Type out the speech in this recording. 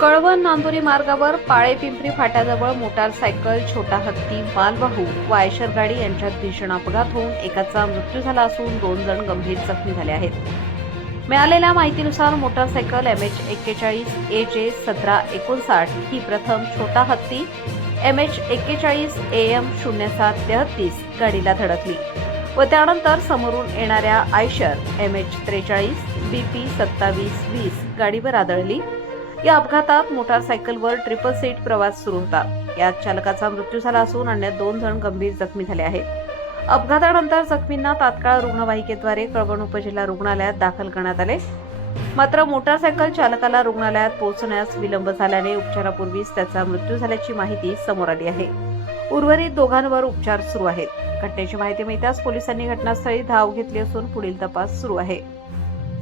कळवण नांदुरी मार्गावर पाळे पिंपरी फाट्याजवळ मोटारसायकल, छोटा हत्ती, मालवाहू व आयशर गाडी यांच्यात भीषण अपघात होऊन एकाचा मृत्यू झाला असून 2 जण गंभीर जखमी झाले आहेत. मिळालेल्या माहितीनुसार मोटारसायकल MH41 AJ 1759 ही प्रथम छोटा हत्ती MH41 AM 0733 गाडीला धडकली व त्यानंतर समोरून येणाऱ्या आयशर MH43 BP 2720 गाडीवर आदळली. या अपघातात मोटारसायकलवर ट्रिपल सीट प्रवास सुरू होता. यात चालकाचा मृत्यू झाला असून अन्य 2 जण गंभीर जखमी झाले आहेत. अपघातानंतर जखमींना तात्काळ रुग्णवाहिकेद्वारे कळवण उपजिल्हा रुग्णालयात दाखल करण्यात आले. मात्र मोटारसायकल चालकाला रुग्णालयात पोहोचण्यास विलंब झाल्याने उपचारापूर्वीच त्याचा मृत्यू झाल्याची माहिती समोर आली आहे. उर्वरित दोघांवर उपचार सुरू आहेत. घटनेची माहिती मिळताच पोलिसांनी घटनास्थळी धाव घेतली असून पुढील तपास सुरू आहे.